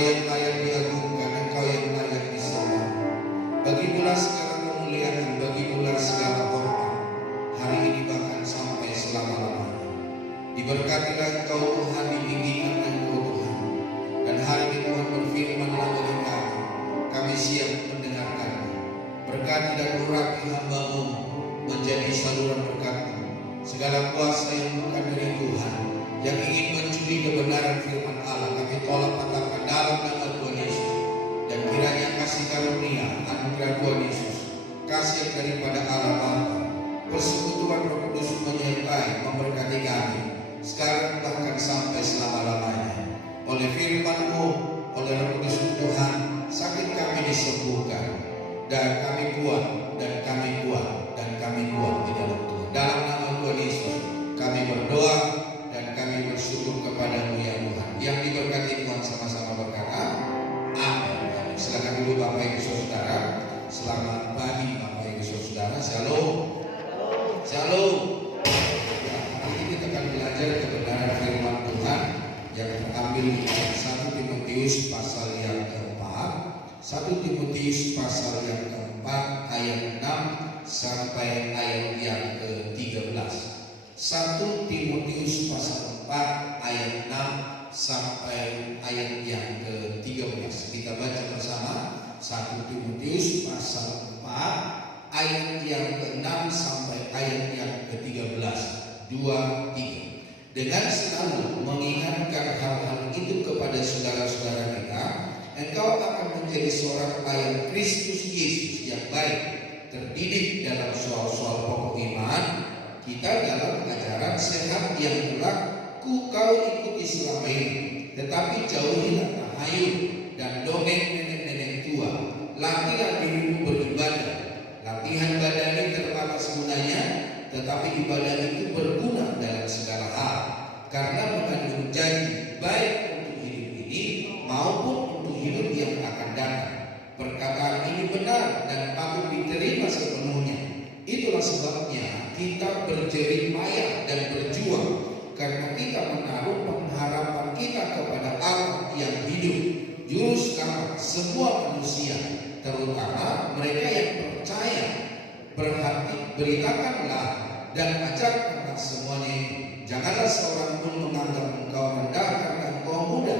yang layak diagungkan, Engkau yang layak disembah. Bagimulah segala kemuliaan, bagimulah segala hormat hari ini bahkan sampai selama-lamanya. Diberkatilah Engkau Tuhan, ditinggikan Engkau Tuhan. Dan hari ini Tuhan berfirman-Lah bagi kami siap mendengarkan-Mu. Berkati dan urapi hamba-Mu menjadi saluran berkat-Mu. Segala kuasa yang bukan dari Tuhan, yang ingin mencuri kebenaran firman Allah, kami tolak patahkan dalam nama Tuhan Yesus. Dan kiranya kasih karunia anugerah Tuhan Yesus, kasih yang daripada Allah Bapa, persekutuan Roh Kudus menyertai memberkati kami sekarang bahkan sampai selama-lamanya. Oleh firman-Mu, oleh Roh Kudus Tuhan, sakit kami disembuhkan, dan kami kuat, dan kami kuat, dan kami kuat di dalam Tuhan. Dalam nama Tuhan Yesus kami berdoa dan kami bersyukur kepada-Mu ya Tuhan. Yang diberkati Tuhan sama-sama berkata amin. Silakan dulu Bapak Ibu Saudara. Selamat pagi Bapak Ibu Saudara. Shalom. Shalom. Ya, hari ini kita akan belajar kebenaran firman Tuhan yang terambil di 1 Timotius pasal yang keempat. 1 Timotius pasal yang keempat ayat 6 sampai ayat yang ke-13. 1 Timotius pasal 4 ayat 6 sampai ayat yang ke-13. Kita baca bersama 1 Timotius pasal 4 ayat yang ke-6 sampai ayat yang ke-13. 2, 3. Dengan selalu mengingatkan hal-hal itu kepada saudara-saudara kita, engkau akan menjadi seorang pelayan Kristus Yesus yang baik, terdidik dalam soal-soal pokok iman kita dalam ajaran sehat yang telah kau ikuti selama ini. Tetapi jauhilah tahayul dan dongeng nenek-nenek tua. Latihlah dirimu beribadah. Latihan badani terbatas gunanya, tetapi ibadah itu berguna dalam segala hal, karena mengandung janji baik untuk hidup ini maupun untuk hidup yang akan datang. Perkataan ini benar dan patut diterima sepenuhnya. Itulah sebabnya kita berjerih payah dan berjuang, karena kita menaruh pengharapan kita kepada Allah yang hidup, juru selamat semua manusia, terutama mereka yang percaya. Beritakanlah dan ajarkanlah semuanya itu. Janganlah seorang pun menganggap engkau rendah karena engkau muda.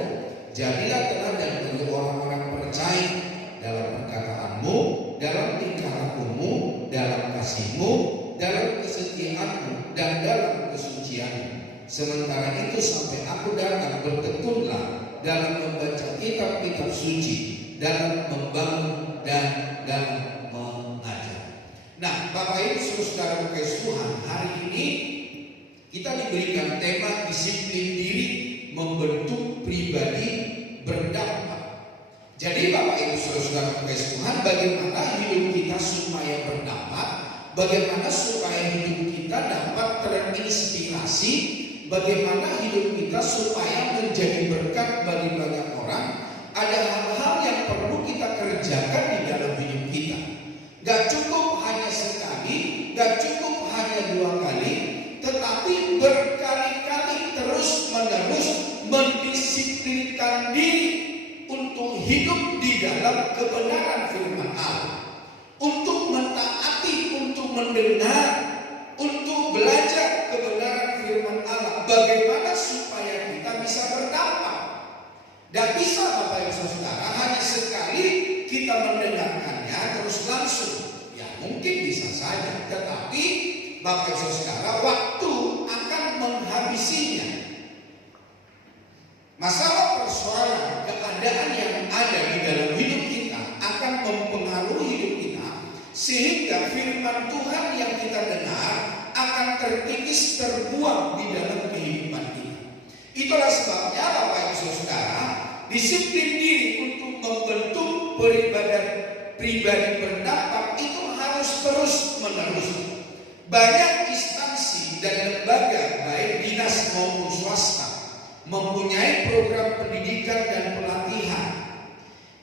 Jadilah teladan bagi orang-orang percaya dalam perkataanmu, dalam tingkah lakumu, dalam kasihmu, dalam kesetiaanmu, dan dalam kesucianmu. Sementara itu sampai aku datang, bertekunlah dalam membaca kitab-kitab suci, dalam membangun dan dalam mengajar. Nah, Bapak Ibu Saudara kasih Tuhan, hari ini kita diberikan tema disiplin diri membentuk pribadi berdampak. Jadi Bapak Ibu Saudara kasih Tuhan, bagaimana hidup kita supaya berdampak, bagaimana supaya hidup kita dapat terinspirasi, bagaimana hidup kita supaya menjadi berkat bagi banyak orang. Ada hal-hal yang perlu kita kerjakan di dalam hidup kita. Gak cukup hanya sekali, gak cukup hanya 2 kali, tetapi berkali-kali terus-menerus mendisiplinkan diri untuk hidup di dalam kebenaran firman Allah, untuk mentaati, untuk mendengar, untuk belajar kebenaran firman Allah. Bagaimana supaya kita bisa berdampak? Dan bisa Bapak Ibu Saudara hanya sekali kita mendengarkannya terus langsung, ya mungkin bisa saja, tetapi Bapak Ibu Saudara, waktu akan menghabisinya. Masalah persoalan keadaan yang ada di dalam hidup kita akan mempengaruhi hidup kita, sehingga firman Tuhan yang kita dengar akan terkikis, terbuang di dalam kehidupan kita. Itulah sebabnya Bapak Ibu Saudara, disiplin diri untuk membentuk pribadi berdampak itu harus terus menerus. Banyak instansi dan lembaga baik dinas maupun swasta mempunyai program pendidikan dan pelatihan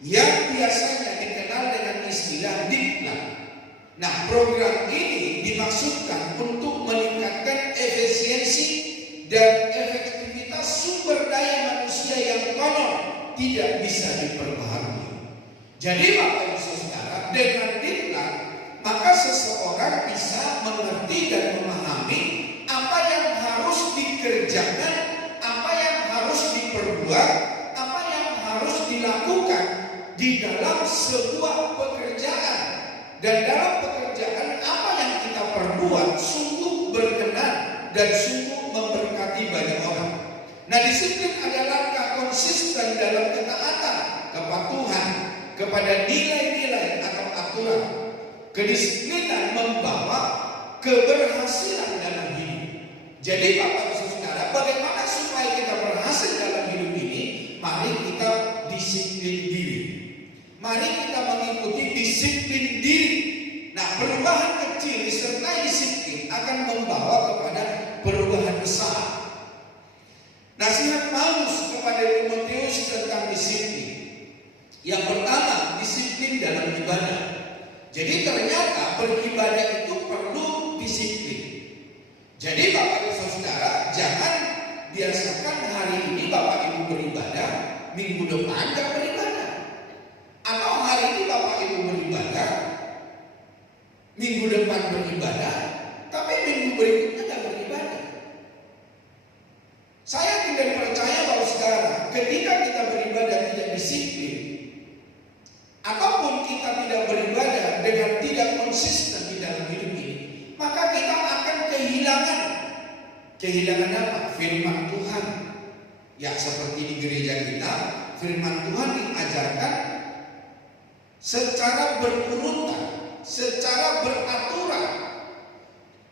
yang biasanya dikenal dengan istilah diklat. Nah, program ini dimaksudkan untuk meningkatkan efisiensi dan efektivitas sumber daya manusia yang konon tidak bisa diperbaharui. Jadi Bapak Ibu Saudara, dengan diklat maka seseorang bisa mengerti dan memahami apa yang harus dikerjakan, apa yang harus diperbuat, apa yang harus dilakukan di dalam sebuah pekerjaan. Dan dalam pekerjaan apa yang kita perbuat sungguh berkenan dan sungguh memberkati banyak orang. Nah, disiplin adalah langkah konsisten dalam ketaatan, kepatuhan kepada nilai-nilai atau aturan. Kedisiplinan membawa keberhasilan dalam hidup. Jadi Bapak Ibu Saudara, bagaimana supaya kita berhasil dalam hidup ini? Mari kita disiplin diri. Mari kita mengikuti disiplin diri. Nah, perubahan kecil disertai disiplin akan membawa kepada perubahan besar. Nasihat Paulus kepada Timotius tentang disiplin. Yang pertama, disiplin dalam ibadah. Jadi ternyata beribadah itu perlu disiplin. Jadi Bapak Ibu Saudara, jangan biasakan hari ini Bapak Ibu beribadah, minggu depan gak beribadah. Atau hari ini Bapak Ibu beribadah, minggu depan beribadah, tapi minggu berikutnya gak beribadah. Saya tidak percaya bahwa saudara, ketika kita beribadah tidak disiplin, ataupun kita tidak beribadah dengan tidak konsisten di dalam hidup ini, maka kita akan kehilangan apa? Firman Tuhan. Ya, seperti di gereja kita, firman Tuhan diajarkan secara berurutan, secara beraturan.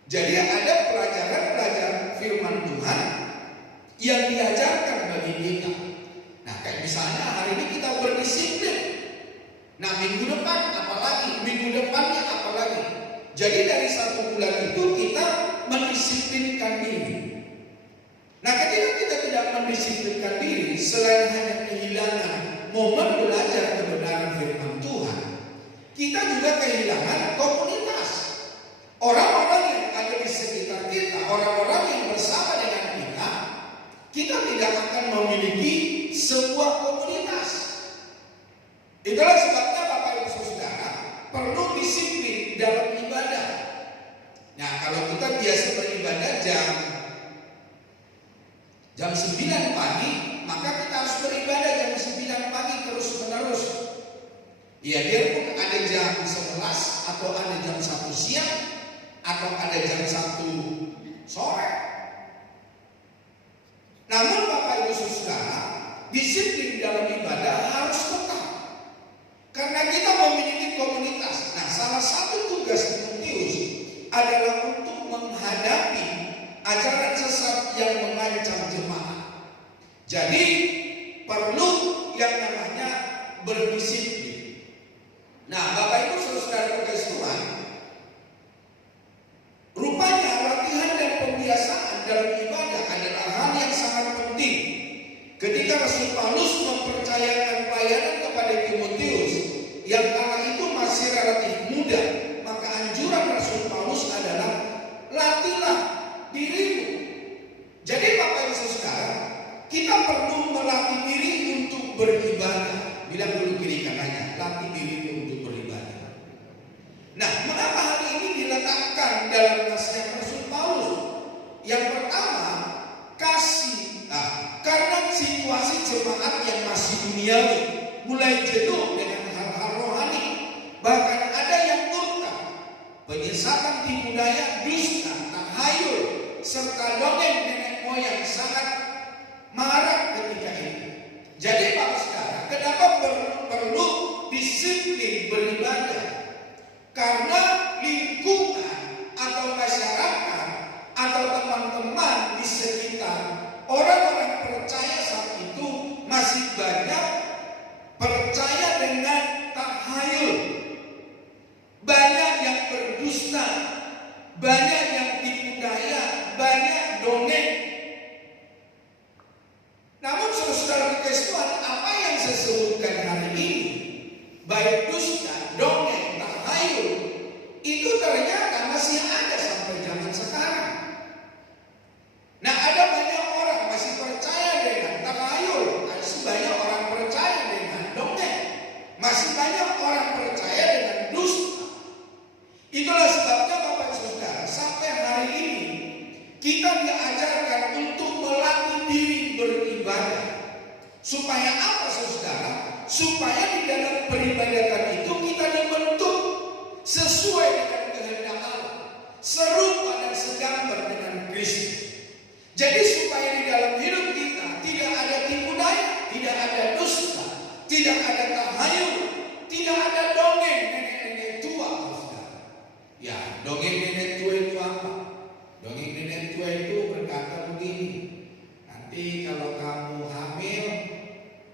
Jadi ada pelajaran firman Tuhan yang diajarkan bagi kita. Nah, kayak misalnya hari ini kita berdisiplin. Nah, minggu depan apalagi, minggu depannya apalagi. Jadi dari 1 bulan itu kita mendisiplinkan diri. Nah, ketika kita tidak mendisiplinkan diri, selain hanya kehilangan momen belajar kebenaran firman Tuhan, kita juga kehilangan komunitas. Orang-orang yang ada di sekitar kita, orang-orang yang bersama dengan kita tidak akan memiliki sebuah komunitas. Itulah sebabnya Bapak Ibu Saudara perlu disiplin dalam ibadah. Nah, kalau kita biasa beribadah jam 9 pagi, maka kita harus beribadah jam 9 pagi terus menerus. Ya, biarpun ada jam 11 atau ada jam 1 siang atau ada jam 1 sore. Namun Bapak Ibu Saudara, disiplin dalam ibadah harus tetap. Karena kita memiliki komunitas. Nah, salah satu tugas Timotius adalah untuk menghadapi ajaran sesat yang mengancam jemaat. Jadi perlu yang namanya berdisiplin. Nah, Bapak Ibu Saudara kasih Tuhan, rupanya latihan dan pembiasaan dalam ibadah adalah hal yang sangat penting. Ketika Rasul Paulus mempercayakan pelayanan kepada Timotius yang kala itu masih relatif muda, maka anjuran Rasul Paulus adalah latihlah dirimu. Jadi Bapak Ibu Saudara, kita perlu melatih diri untuk beribadah. Bilang dulu kiri kanannya, latih dirimu untuk beribadah. Nah, mengapa hal ini diletakkan dalam nasihat Rasul Paulus? Yang pertama, karena situasi jemaat yang masih duniawi, mulai jenuh dengan hal-hal rohani, bahkan ada yang murka, penyesatan tipu daya, dusta, tahayul, serta dongeng nenek moyang sangat marak ketika ini. Jadi Bapak Saudara, kenapa perlu disiplin beribadah? Karena lingkungan atau masyarakat atau teman-teman di sekitar orang-orang percaya saat itu masih banyak percaya dengan tahayul, banyak yang berdusta, banyak yang tipu daya, banyak dongeng. Namun saudara kasih Tuhan, apa yang saya sebutkan hari ini, baik dusta, dongeng, tahayul, itu ternyata masih ada sampai zaman sekarang. Nah, ada banyak orang masih percaya dengan tahayul, ada sebanyak orang percaya apa saudara? Supaya di dalam peribadatan itu kita dibentuk sesuai dengan kehendak Allah, serupa dan segambar dengan Kristus. Jadi supaya di dalam hidup kita tidak ada tipu daya, tidak ada dusta, tidak ada tahayul, tidak ada dongeng nenek-nenek tua, saudara. Ya, dongeng nenek tua itu apa? Dongeng nenek tua itu berkata begini, nanti kalau kamu hamil,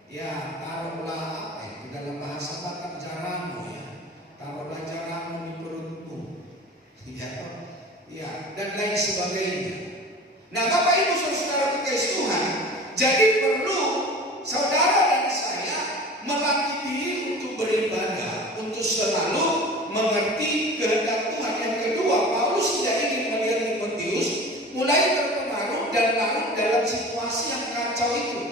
ya taruhlah apa itu dalam bahasa Batak jaramu, ya, taruhlah jaramu di perutmu, ya, dan lain sebagainya. Nah, Bapak Ibu saudara kekasih Tuhan, jadi perlu saudara dan saya melatih diri untuk beribadah, untuk selalu mengerti kehendak Tuhan. Yang kedua, Paulus tidak ingin melihat Timotius mulai terpengaruh dan larut dalam situasi yang kacau itu.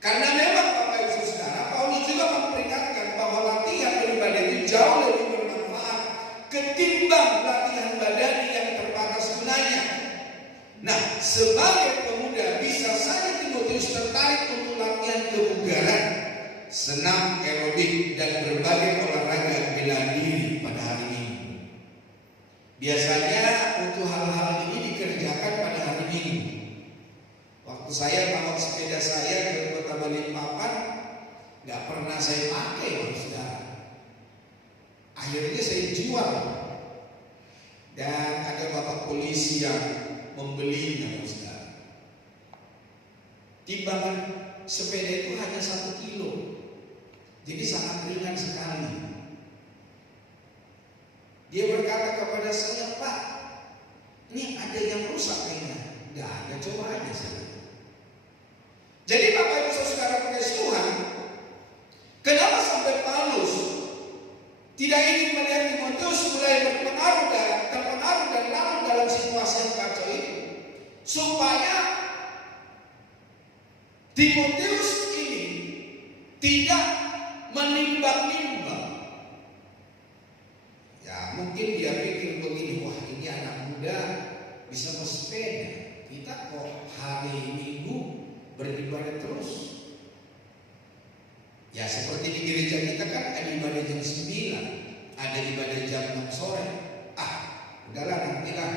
Karena memang Bapak Ibu saudara, Paulus juga memperingatkan bahwa latihan beribadah itu jauh lebih bermanfaat ketimbang latihan badani yang terbatas gunanya. Nah, sebagai pemuda bisa saja Timotius tertarik untuk latihan kebugaran, senam aerobik dan berbagai olahraga bela diri pada hari Minggu. Biasanya untuk hal-hal ini dikerjakan pada hari Minggu. Waktu saya bawa sepeda saya ke Kota Balikpapan, nggak pernah saya pakai, saudara. Akhirnya saya jual, dan ada bapak polisi yang membelinya, saudara. Timbangan sepeda itu hanya 1 kilo, jadi sangat ringan sekali. Dia berkata kepada saya, Pak, ini ada yang rusak kayaknya. Nggak ada, coba aja saya. Jadi Bapak Ibu saudara kekasih Tuhan, kenapa sampai Paulus tidak ingin melihat Timotius mulai terpengaruh dan larut dalam situasi yang kacau itu, supaya Timotius ini tidak menimbang-nimbang. Ya, mungkin dia pikir begini, wah ini anak muda bisa bersepeda, kita kok hari Minggu beribadah terus. Ya, seperti di gereja kita kan ada ibadah jam 9, ada ibadah jam 6 sore. Udahlah, nantilah,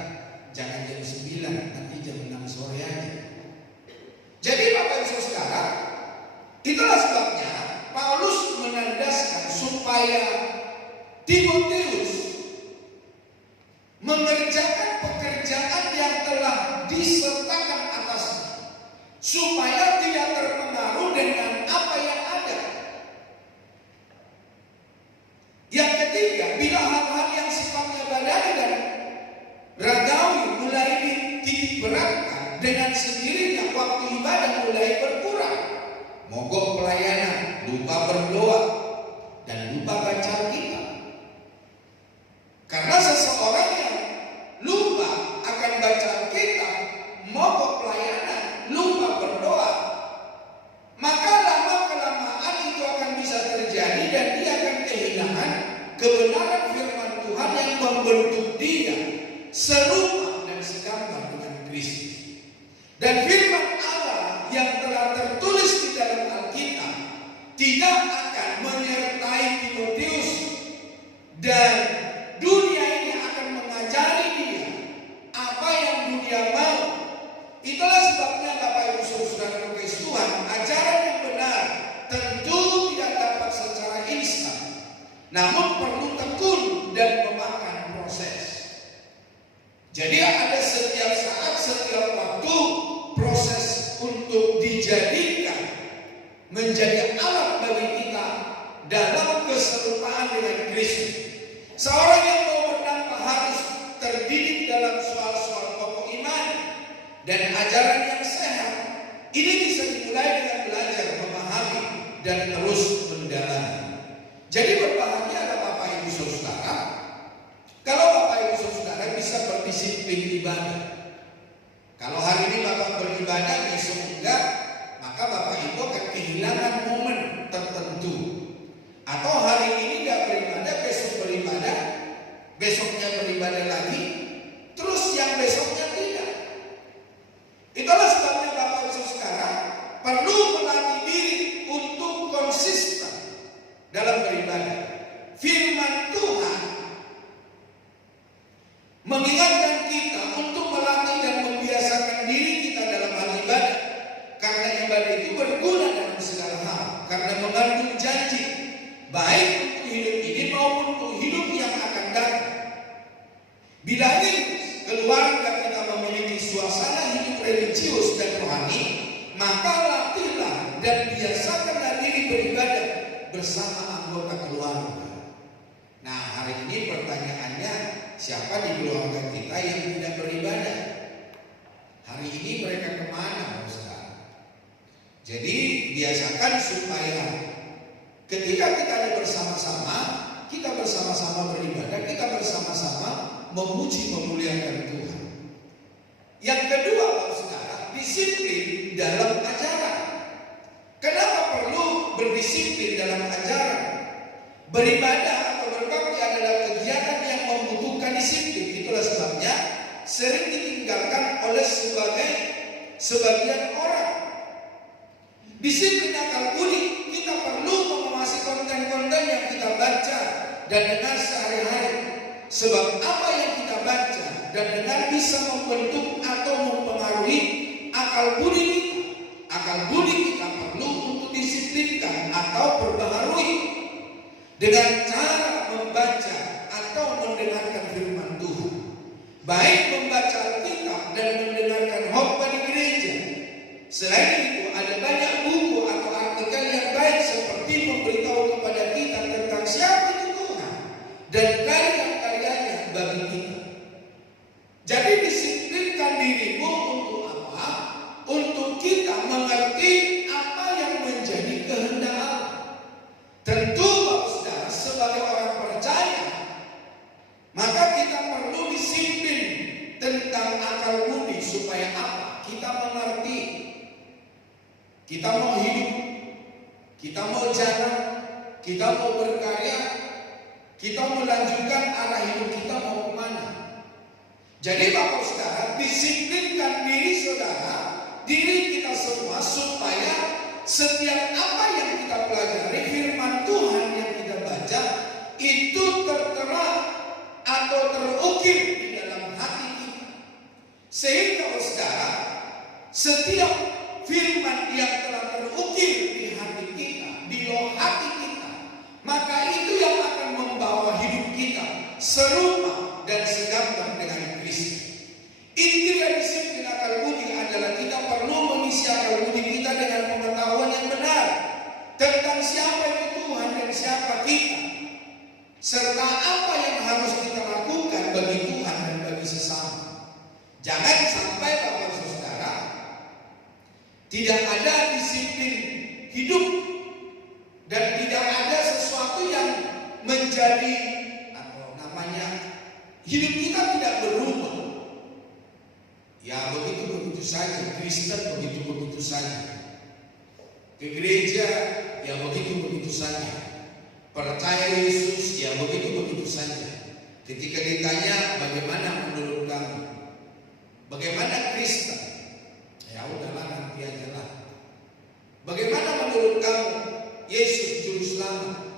jangan jam 9, nanti jam 6 sore aja. Jadi Bapak Ibu saudara, itulah sebabnya Paulus menandaskan supaya Timotius mengerjakan pekerjaan yang telah disertakan atasnya, supaya tidak terpengaruh dengan apa yang ada. Yang ketiga, bila hal-hal yang sifatnya badani dan ragawi mulai dititik beratkan, dengan sendirinya waktu ibadah mulai berkurang. Mogok pelayanan, lupa berdoa, dan lupa baca Alkitab. Karena seseorang yang lupa akan baca Alkitab, mogok pelayanan, lupa berdoa, maka lama-kelamaan itu akan bisa terjadi dan dia akan kehilangan kebenaran firman Tuhan yang membentuk dia serupa dan segambar dengan Kristus. Dan firman Allah yang telah tertulis di dalam Alkitab tidak akan menyertai Timotius, dan dunia ini akan mengajari dia apa yang dunia mau. Itulah sebabnya Bapak Ibu saudara kekasih Tuhan, ajaran yang benar tentu tidak dapat secara instan, namun perlu tekun dan memakan proses. Jadi ada setiap saat, setiap waktu proses untuk dijadikan menjadi alat bagi kita dalam keserupaan dengan Kristus. Seorang yang mau bernafas harus terdidik dalam soal-soal pokok iman dan ajaran yang sehat. Ini bisa dimulai dengan belajar, memahami, dan terus mendalami. Jadi berbahagialah Bapak Ibu saudara kalau Bapak Ibu saudara bisa berdisiplin ibadah. Kalau hari ini Bapak beribadah, besok enggak, maka Bapak Ibu akan kehilangan momen tertentu. Atau hari ini enggak beribadah, besok beribadah, besoknya beribadah lagi, terus yang besoknya tidak. Itulah sebabnya Bapak Ibu sekarang perlu melatih diri dan biasakanlah diri beribadah bersama anggota keluarga. Nah, hari ini pertanyaannya, siapa di keluarga kita yang tidak beribadah? Hari ini mereka kemana, Ustaz? Jadi biasakan supaya ketika kita ada bersama-sama, kita bersama-sama beribadah, kita bersama-sama memuji memuliakan Tuhan. Yang kedua, Saudara, disiplin dalam ajaran. Kenapa perlu berdisiplin dalam ajaran? Beribadah atau berbakti adalah kegiatan yang membutuhkan disiplin. Itulah sebabnya sering ditinggalkan oleh sebagian orang. Disiplin akal budi, kita perlu mengawasi konten-konten yang kita baca dan dengar sehari-hari. Sebab apa yang kita baca dan dengar bisa membentuk atau mempengaruhi akal budi kita. Akal budi kita perlu untuk disiplinkan atau perbaharui dengan cara membaca atau mendengarkan firman Tuhan. Baik membaca Alkitab dan mendengarkan khotbah di gereja. Selain itu, ada banyak buku atau artikel yang baik seperti memberitahu kepada kita tentang siapa itu Tuhan dan karya-karyanya bagi kita. Jadi disiplinkan dirimu untuk apa? Untuk kita mengerti apa yang menjadi kehendak Allah. Tentu Saudara, sebagai orang percaya, maka kita perlu disiplin tentang akal budi supaya apa? Kita mengerti. Kita mau hidup, kita mau jalan, kita mau berkarya, kita melanjutkan arah hidup kita mau kemana. Jadi Bapak Saudara, disiplinkan diri Saudara, diri kita semua supaya setiap apa yang kita pelajari, firman Tuhan yang kita baca, itu tertera atau terukir di dalam hati kita. Sehingga Saudara, setiap firman yang telah terukir di hati kita, di loh hati kita, maka itu yang akan membawa hidup kita serupa dan segambar dengan Kristus. Inti dari disiplin akal budi adalah kita perlu mengisi akal budi kita dengan pengetahuan yang benar tentang siapa itu Tuhan dan siapa kita, serta apa yang harus kita lakukan bagi Tuhan dan bagi sesama. Jangan sampai Bapak Saudara, tidak ada disiplin hidup dan tidak ada sesuatu yang menjadi atau namanya hidup kita tidak berubah. Ya begitu-begitu saja, Kristen begitu-begitu saja. Ke gereja ya begitu-begitu saja. Percaya Yesus ya begitu-begitu saja. Ketika ditanya bagaimana menurut kamu? Bagaimana Kristen? Ya udahlah nanti aja lah. Bagaimana menurut kamu Yesus juru selamat?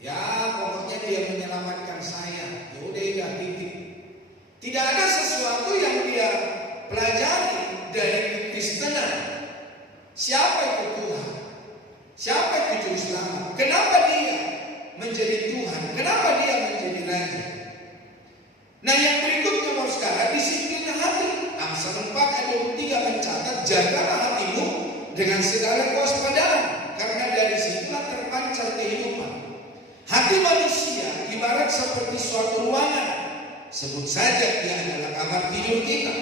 Ya pokoknya dia menyelamatkan saya. Ya udah titik. Tidak ada sesuatu yang dia pelajari dari kekristenan. Siapa itu Tuhan? Siapa itu juru selamat? Kenapa dia menjadi Tuhan? Kenapa dia menjadi Raja? Nah yang berikutnya Bapak Saudara, disiplin hati. Amsal 4 ayat 23 mencatat, jagalah hatimu dengan segala kewaspadaan, karena dari situlah terpancar kehidupan. Hati manusia ibarat seperti suatu ruangan. Sebut saja dia adalah kamar tidur kita.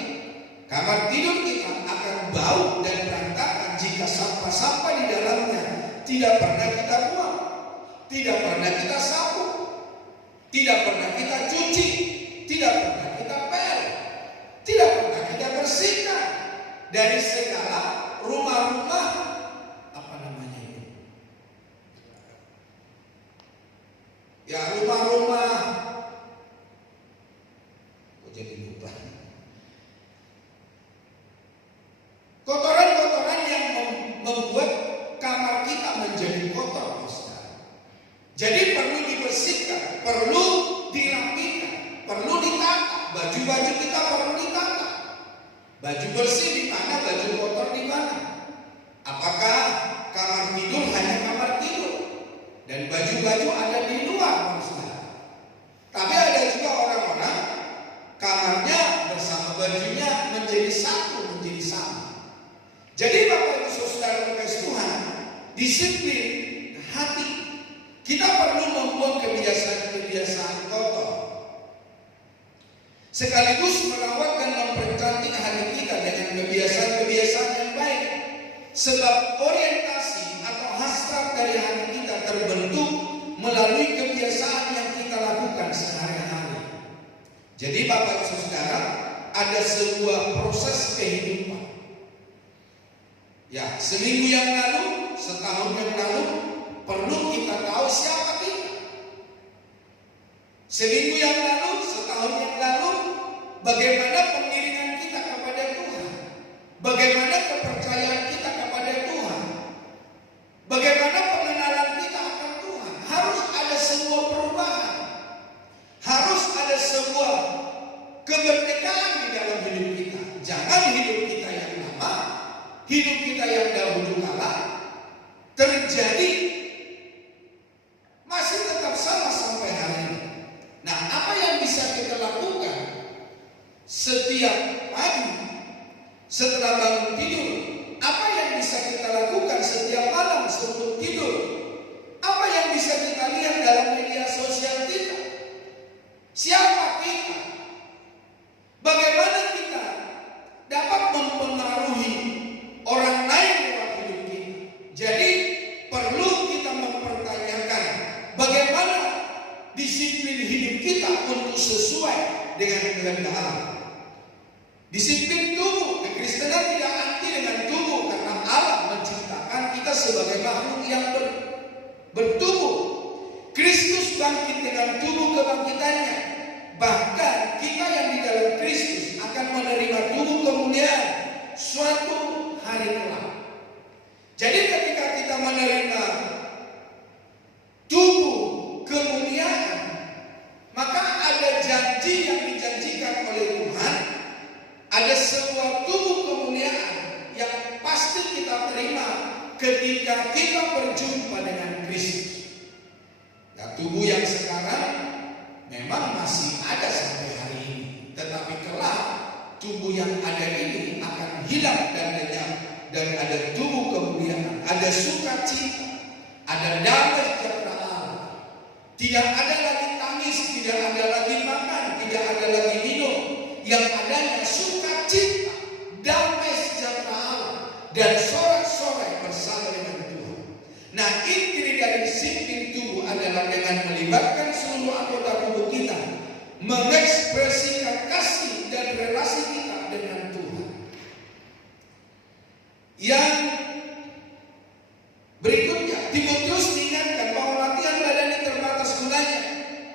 Kamar tidur kita akan bau dan berantakan jika sampah-sampah di dalamnya tidak pernah kita buang, tidak pernah kita sapu, tidak pernah kita cuci, tidak pernah kita pel, tidak pernah kita bersihkan dari segala rumah-rumah apa namanya itu? Ya rumah-rumah, kok jadi lupa. Kotoran-kotoran yang membuat kamar kita menjadi kotor, Ustaz. Jadi perlu dibersihkan, perlu dirapikan, perlu ditata. Baju-baju kita perlu ditata. Baju bersih di mana, baju kotor di mana? Apakah kamar tidur hanya kamar tidur dan baju-baju ada di luar, Ustaz? Tapi ada juga orang-orang kamarnya bersama bajunya menjadi satu, menjadi sama. Jadi Bapak Ibu Saudara kasih Tuhan, disiplin hati. Kita perlu membuang kebiasaan-kebiasaan kotor, sekaligus merawat dan mempercantik hati kita dengan kebiasaan-kebiasaan yang baik. Sebab orientasi atau hasrat dari hati kita terbentuk melalui kebiasaan yang kita lakukan sehari-hari. Jadi Bapak Ibu Saudara, ada sebuah proses kehidupan. Ya, seminggu yang lalu, setahun yang lalu, perlu kita tahu siapa kita. Seminggu yang lalu, setahun yang lalu, bagaimana pengiringan kita kepada Tuhan, bagaimana kepercayaan kita kepada Tuhan, bagaimana pengenalan kita akan Tuhan. Harus ada sebuah perubahan, harus ada sebuah kemerdekaan di dalam hidup kita. Jangan hidup kita yang lama, hidup kita yang dahulu kala terjadi masih tetap sama sampai hari ini. Nah, apa yang bisa kita lakukan setiap pagi setelah bangun tidur? Apa yang bisa kita lakukan setiap malam sebelum tidur? Apa yang bisa kita lihat dalam media sosial kita? Siapa kita? Bagaimana kita dapat mempengaruhi orang lain lewat hidup kita? Jadi perlu kita mempertanyakan bagaimana disiplin hidup kita untuk sesuai dengan kehendak Allah. Disiplin tubuh, kekristenan tidak anti dengan tubuh karena Allah menciptakan kita sebagai makhluk yang bertubuh. Kristus bangkit dengan tubuh kebangkitannya. Bahkan kita yang di dalam Kristus akan menerima tubuh kemuliaan suatu hari kelak. Jadi ketika kita menerima tubuh kemuliaan, maka ada janji yang dijanjikan oleh Tuhan. Ada sebuah tubuh kemuliaan yang pasti kita terima ketika kita berjumpa dengan Kristus. Nah, tubuh yang sekarang memang masih ada sampai hari ini, tetapi kelak tubuh yang ada ini akan hilang dan lenyap, dan ada tubuh kemuliaan, ada sukacita, ada damai sejahtera Allah. Tidak ada lagi tangis, tidak ada lagi makan, tidak ada lagi minum. Yang adanya sukacita, damai sejahtera Allah, dan sorak-sorai bersama dengan Tuhan. Nah, inti dari disiplin tubuh adalah dengan melibatkan seluruh anggota tubuh kita, mengekspresikan kasih dan relasi kita dengan Tuhan. Yang berikutnya, Timotius diingatkan bahwa latihan badan ini terbatas gunanya,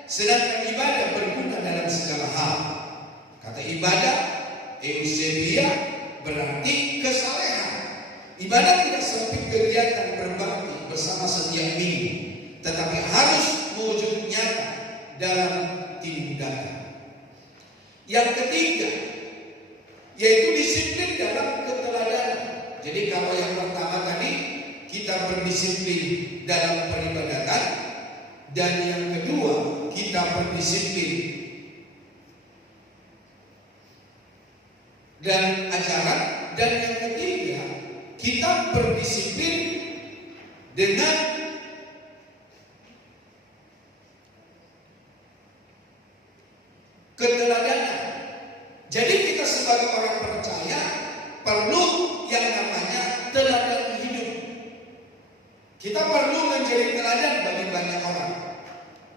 sedangkan ibadah berguna dalam segala hal. Kata ibadah, eusebia, berarti kesalehan. Ibadah tidak sempit kegiatan berbakti bersama setiap minggu, tetapi harus mewujud nyata dalam tindakan. Yang ketiga, yaitu disiplin dalam keteladanan. Jadi kalau yang pertama tadi kita berdisiplin dalam peribadatan, dan yang kedua kita berdisiplin dan ajaran, dan yang ketiga kita berdisiplin dengan keteladanan. Jadi kita sebagai orang percaya perlu yang namanya teladan hidup. Kita perlu menjadi teladan bagi banyak orang.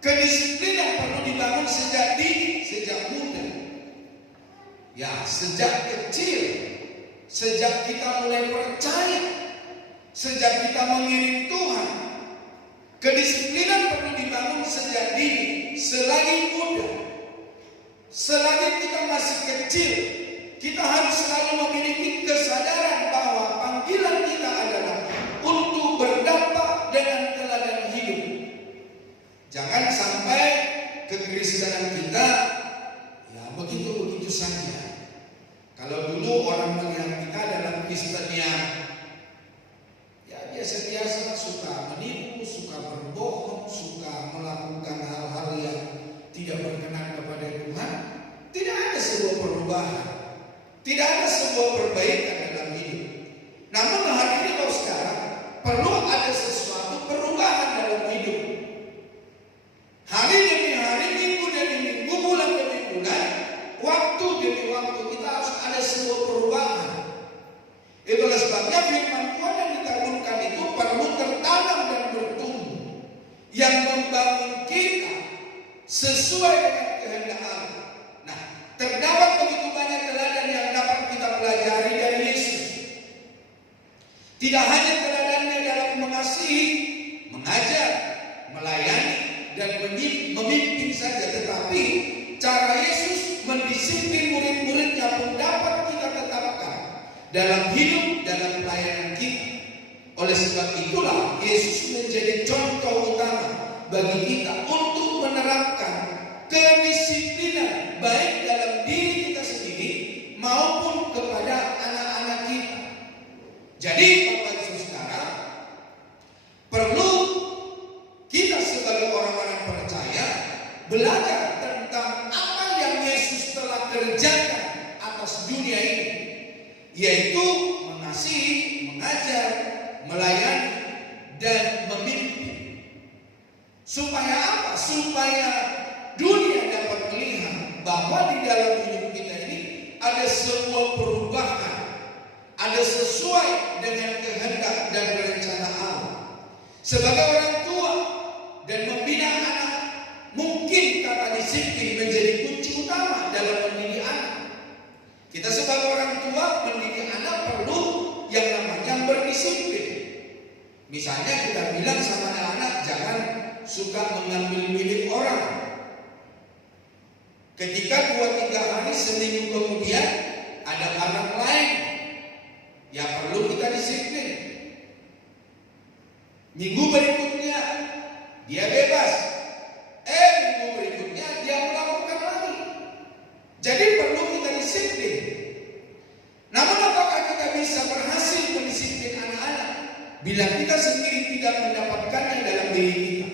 Kedisiplinan perlu dibangun sejak dini, sejak muda. Ya, sejak kecil, sejak kita mulai percaya, sejak kita mengiring Tuhan. Kedisiplinan perlu dibangun sejak dini, selagi muda. Selagi kita masih kecil, kita harus selalu memiliki kesadaran bahwa panggilan kita adalah untuk berdampak dengan teladan hidup. Jangan sampai kekristenan kita ya begitu-begitu saja. Kalau dulu orang melihat kita dalam Kristen yang ya biasa-biasa, suka menipu, suka berbohong, suka melakukan hal-hal yang tidak berkenan kepada Tuhan, tidak ada sebuah perubahan, tidak ada sebuah perbaikan dalam hidup. Namun hari ini kalau sekarang perlu ada sesuai dengan kehendak Allah. Nah, terdapat begitu banyak teladan yang dapat kita pelajari dari Yesus. Tidak hanya teladannya dalam mengasihi, mengajar, melayani, dan memimpin saja, tetapi cara Yesus mendisiplin murid-muridnya pun dapat kita tetapkan dalam hidup, dalam pelayanan kita. Oleh sebab itulah Yesus menjadi contoh utama bagi kita untuk menerapkan kedisiplinan baik dalam diri kita sendiri maupun kepada anak-anak kita. Jadi Bapak Ibu Saudara, perlu kita sebagai orang-orang percaya belajar tentang apa yang Yesus telah kerjakan atas dunia ini, yaitu mengasihi, mengajar, melayani, dan memimpin. Supaya apa? Supaya dunia dapat melihat bahwa di dalam hidup kita ini ada sebuah perubahan, ada sesuai dengan kehendak dan rencana Allah. Sebagai orang tua dan membina anak, mungkin kata disiplin menjadi kunci utama dalam mendidik anak. Kita sebagai orang tua mendidik anak perlu yang namanya berdisiplin. Misalnya kita bilang sama anak-anak, jangan suka mengambil milik orang. Ketika 2-3 hari, seminggu kemudian ada barang lain, ya perlu kita disiplin. Minggu berikutnya dia bebas, minggu berikutnya dia melakukan lagi. Jadi perlu kita disiplin. Namun apakah kita bisa berhasil mendisiplin anak-anak bila kita sendiri tidak mendapatkannya dalam diri kita?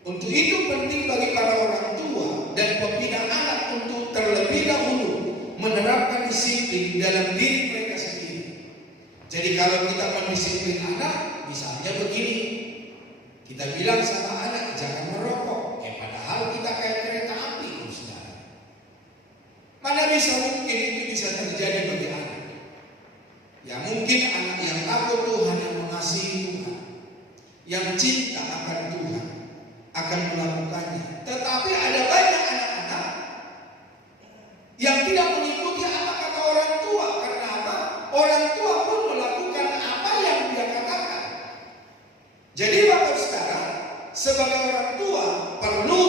Untuk itu penting bagi para orang tua dan pembina anak untuk terlebih dahulu menerapkan disiplin dalam diri mereka sendiri. Jadi kalau kita mendisiplin anak, misalnya begini, kita bilang sama anak jangan merokok, padahal kita kayak kereta api, saudara. Mana bisa mungkin itu bisa terjadi bagi anak? Ya mungkin anak yang takut Tuhan, yang mengasihi Tuhan, yang cinta akan Tuhan, akan melakukannya. Tetapi ada banyak anak-anak yang tidak mengikuti apa kata orang tua. Karena apa? Orang tua pun melakukan apa yang dia katakan. Jadi Bapak sekarang sebagai orang tua perlu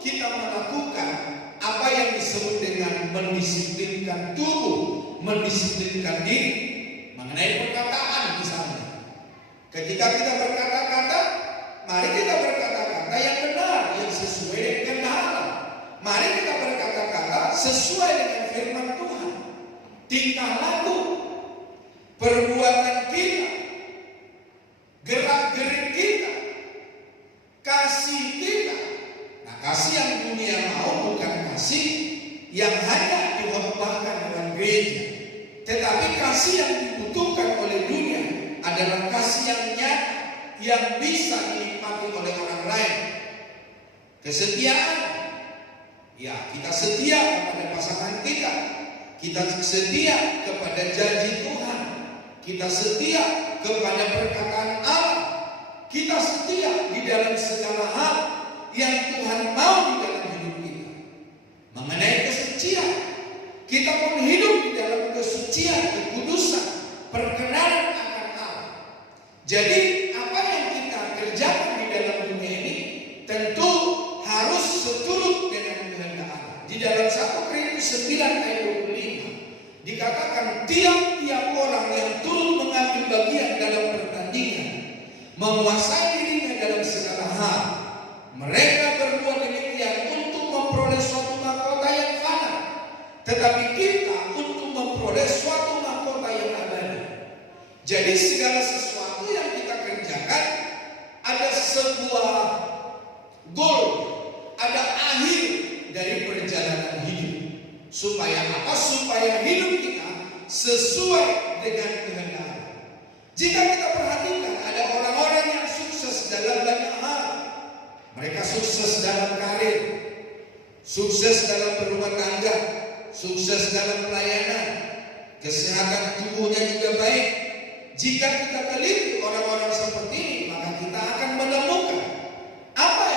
kita melakukan apa yang disebut dengan mendisiplinkan tubuh, mendisiplinkan diri. Mengenai perkataan misalnya, ketika kita berkata-kata, mari kita berkata-kata yang benar, yang sesuai dengan Allah. Mari kita berkata-kata sesuai dengan firman Tuhan. Tingkah laku, perbuatan kita, gerak-gerik kita, kasih kita. Nah, kasih yang dunia mau bukan kasih yang hanya dikhotbahkan dalam gereja, tetapi kasih yang dibutuhkan oleh dunia adalah kasih yang nyata, yang bisa dinikmati oleh orang lain. Kesetiaan, ya kita setia kepada pasangan kita, kita setia kepada janji Tuhan, kita setia kepada perkataan Allah, kita setia di dalam segala hal yang Tuhan mau di dalam hidup kita. Mengenai kesucian, kita pun hidup di dalam kesucian, kekudusan, perkenanan akan Allah. Jadi apa yang kita kerjakan di dalam dunia ini tentu harus seturut dengan kehendak Allah. Di dalam 1 Korintus 9 ayat 25 dikatakan tiap-tiap orang yang turut mengambil bagian dalam pertandingan menguasai dirinya dalam segala hal. Mereka berbuat demikian untuk memperoleh suatu mahkota yang fana, tetapi kita untuk memperoleh suatu mahkota yang abadi. Jadi segala sesuatu yang kita kerjakan ada sebuah goal, ada akhir dari perjalanan hidup. Supaya apa? Supaya hidup kita sesuai dengan kehendak Allah. Jika kita perhatikan ada orang-orang yang sukses dalam banyak hal. Mereka sukses dalam karir, sukses dalam berumah tangga, sukses dalam pelayanan, kesehatan tubuhnya juga baik. Jika kita teliti orang-orang seperti ini, maka kita akan menemukan apa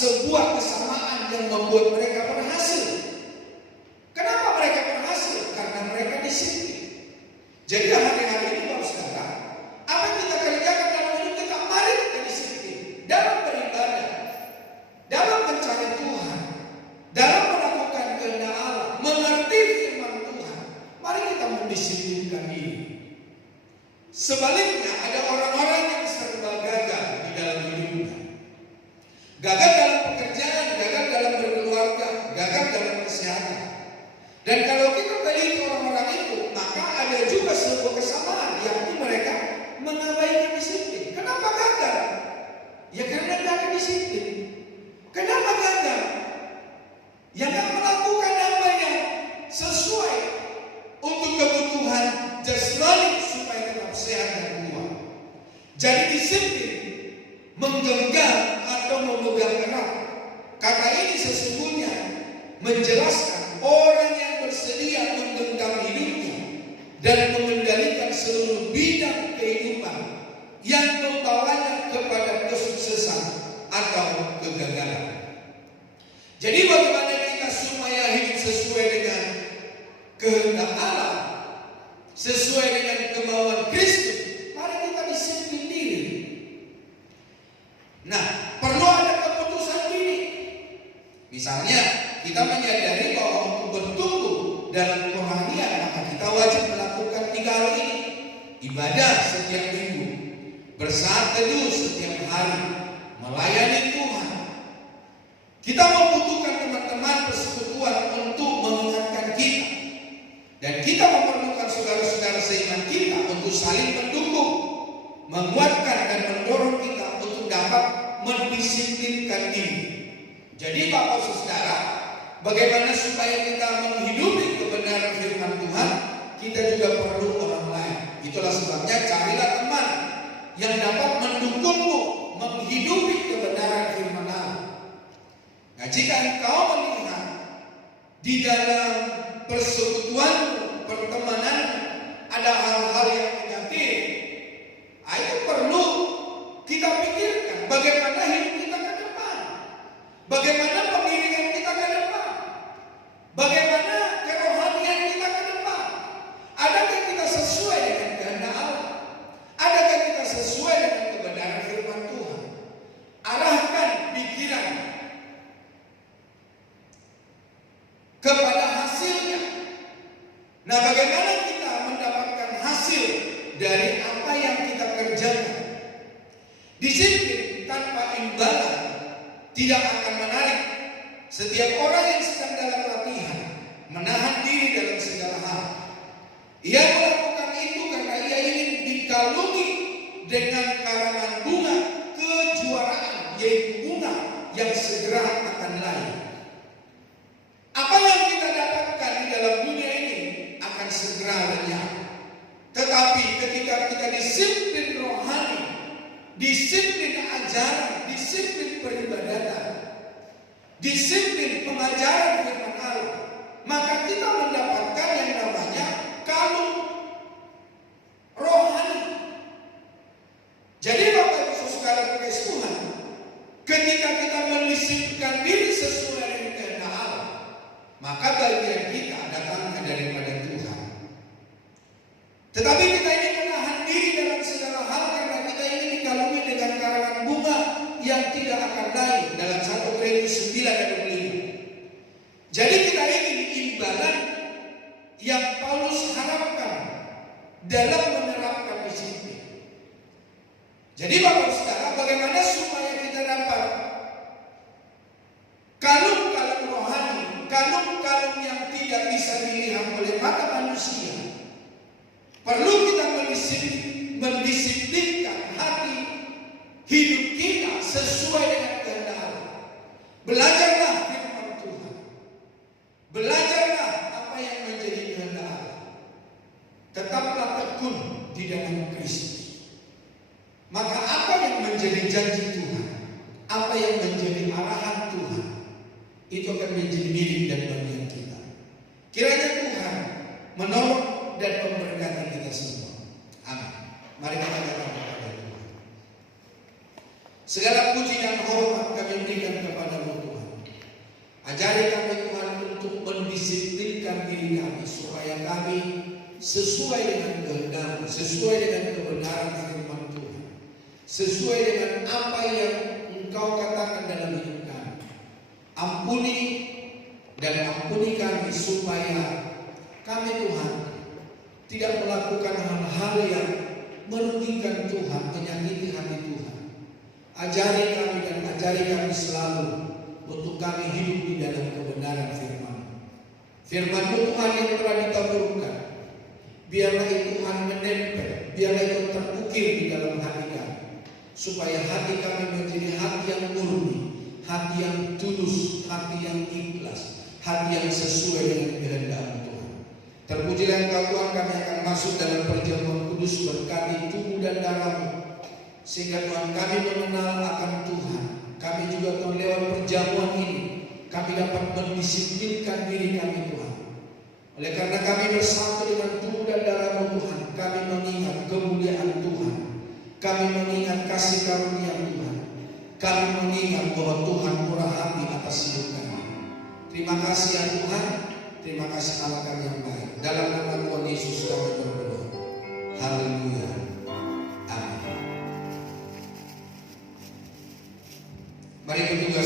sebuah kesamaan yang membuat mereka berhasil. Kenapa mereka berhasil? Karena mereka disiplin. Jadi hari-hari ini Bapak Saudara, apa yang kita kerjakan dalam hidup kita, mari kita disiplin dalam beribadah, dalam mencari Tuhan, dalam melakukan kehendak Allah, mengerti firman Tuhan. Mari kita mendisiplinkan diri. Sebaliknya ada orang-orang yang serba gagal di dalam hidupnya. Gagal dalam pekerjaan, gagal dalam berkeluarga, gagal dalam kesehatan. Dan kalau kita teliti orang-orang itu, maka ada juga sebuah kesamaan, yakni mereka mengabaikan disiplin. Kenapa gagal? Ya karena tidak ada disiplin. Kenapa gagal? Ya tidak melakukan apa yang sesuai untuk kebutuhan jasmani supaya tetap sehat dan kuat. Jadi disiplin menggenggam atau memegang erat. Kata ini sesungguhnya menjelaskan orang yang bersedia menggenggam hidupnya dan mengendalikan seluruh bidang kehidupan yang membawanya kepada kesuksesan atau kegagalan. Jadi bagaimana kita supaya hidup sesuai dengan kehendak Allah, sesuai dengan kemauan Kristus? Mari kita disiplin diri. Nah, perlu ada keputusan diri. Misalnya, kita menyadari bahwa untuk bertumbuh dalam kerohanian, maka kita wajib melakukan 3 hal ini. Ibadah setiap minggu, bersaat teduh setiap hari, melayani Tuhan. Kita membutuhkan teman-teman persekutuan untuk mengingatkan kita. Dan kita memerlukan saudara-saudara seiman kita untuk saling mendukung, menguatkan dan mendorong kita untuk dapat mendisiplinkan diri. Jadi Bapak Saudara, bagaimana supaya kita menghidupi kebenaran firman Tuhan? Kita juga perlu orang lain. Itulah sebabnya carilah teman yang dapat mendukungmu menghidupi kebenaran firman Allah. Nah, jika engkau melihat di dalam persekutuanmu, pertemananmu, ada hal-hal yang negatif, itu perlu kita pikirkan bagaimana hidup kita ke depan, bagaimana pendidikan kita ke depan, bagaimana kerohanian kita ke depan. Adakah kita sesuai dengan kehendak Allah? Adakah kita sesuai dengan kebenaran firman Tuhan? Arahkan pikiran kepada hasilnya. Nah, bagaimana kita mendapatkan hasil dari apa yang kita kerjakan? Disiplin tanpa imbalan tidak akan menarik. Setiap orang yang sedang dalam latihan menahan diri dalam segala hal. Ia melakukan itu karena ia ingin dikalungi dengan karangan bunga kejuaraan, yaitu bunga yang segera akan lahir. Apa yang kita dapatkan di dalam dunia ini akan segera lenyap. Tetapi ketika kita disiplin rohani, disiplin ajaran, disiplin peribadatan, disiplin pengajaran firman Allah, maka kita mendapatkan yang namanya kalung rohani. Jadi Bapak Ibu Saudara terkasih Tuhan, ketika kita mendisiplinkan diri sesuai dengan kehendak Allah, maka bagian kita datangnya daripada Tuhan. Tetapi kita ingin menahan diri dalam segala hal karena kita ingin dikalungi dengan karangan bunga yang tidak akan lain dalam 1 Korintus 9 ayat 25. Jadi kita ingin imbalan yang Paulus harapkan dalam menerapkan disiplin. Jadi Bapak Saudara, bagaimana supaya kita dapat kalung-kalung rohani, kalung-kalung yang tidak bisa dilihat oleh mata manusia? Perlu kita mendisiplinkan hati hidup kita sesuai dengan kehendak Allah. Belajarlah firman Tuhan. Belajarlah apa yang menjadi kehendak Allah. Tetaplah tekun di dalam Kristus. Maka apa yang menjadi janji Tuhan, apa yang menjadi arahan Tuhan, itu akan menjadi milik dan bagian kita. Kiranya Tuhan menolong dan memberkati kita semua. Amin. Mari kita katakan kepada Tuhan. Segala puji dan hormat kami berikan kepadamu Tuhan. Ajari kami Tuhan untuk mendisiplinkan diri kami supaya kami sesuai dengan kehendak-Mu, sesuai dengan kebenaran firman Tuhan, sesuai dengan apa yang Engkau katakan dalam hidup kami. Ampuni kami supaya kami Tuhan tidak melakukan hal-hal yang merugikan Tuhan, menyakiti hati Tuhan. Ajari kami dan ajari kami selalu untuk kami hidup di dalam kebenaran firman. Firman-Mu Tuhan yang telah ditaburkan, biarlah itu Tuhan menempel, biarlah itu terukir di dalam hati kami, supaya hati kami menjadi hati yang murni, hati yang tulus, hati yang ikhlas, hati yang sesuai dengan kehendak-Mu Tuhan. Terpujilah Engkau Tuhan, kami akan masuk dalam perjamuan kudus berkati tubuh dan darah-Mu, sehingga Tuhan kami mengenal akan Tuhan. Kami juga Tuhan lewat perjamuan ini kami dapat mendisiplinkan diri kami Tuhan. Oleh karena kami bersatu dengan tubuh dan darah-Mu Tuhan, kami mengingat kemuliaan Tuhan, kami mengingat kasih karunia Tuhan, kami mengingat bahwa Tuhan murah hati atas hidup kami. Terima kasih ya Tuhan, terima kasih Allah kami yang baik. Dalam nama Tuhan Yesus kami berdoa. Haleluya. Amin. Mari bertugas.